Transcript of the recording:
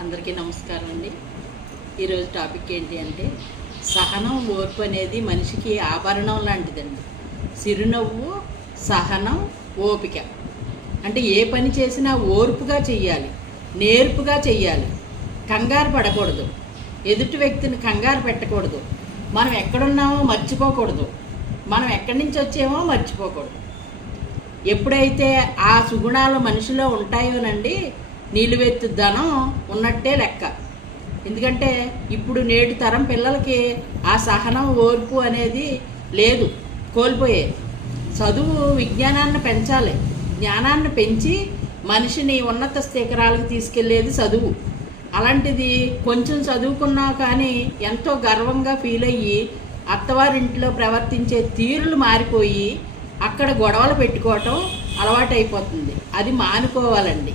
అందరికీ నమస్కారం అండి. ఈరోజు టాపిక్ ఏంటి అంటే సహనం ఓర్పు అనేది మనిషికి ఆభరణం లాంటిదండి. చిరునవ్వు, సహనం, ఓపిక అంటే ఏ పని చేసినా ఓర్పుగా చెయ్యాలి, నేర్పుగా చెయ్యాలి. కంగారు పడకూడదు, ఎదుటి వ్యక్తిని కంగారు పెట్టకూడదు. మనం ఎక్కడున్నామో మర్చిపోకూడదు, మనం ఎక్కడి నుంచి వచ్చామో మర్చిపోకూడదు. ఎప్పుడైతే ఆ సుగుణాలు మనిషిలో ఉంటాయోనండి నిలువెత్తు ధనం ఉన్నట్టే లెక్క. ఎందుకంటే ఇప్పుడు నేటి తరం పిల్లలకి ఆ సహనం ఓర్పు అనేది లేదు, కోల్పోయేది. చదువు విజ్ఞానాన్ని పెంచాలి, జ్ఞానాన్ని పెంచి మనిషిని ఉన్నత శిఖరాలకు తీసుకెళ్లేది చదువు. అలాంటిది కొంచెం చదువుకున్నా కానీ ఎంతో గర్వంగా ఫీల్ అయ్యి అత్తవారింట్లో ప్రవర్తించే తీరులు మారిపోయి అక్కడ గొడవలు పెట్టుకోవటం అలవాటైపోతుంది. అది మానుకోవాలండి.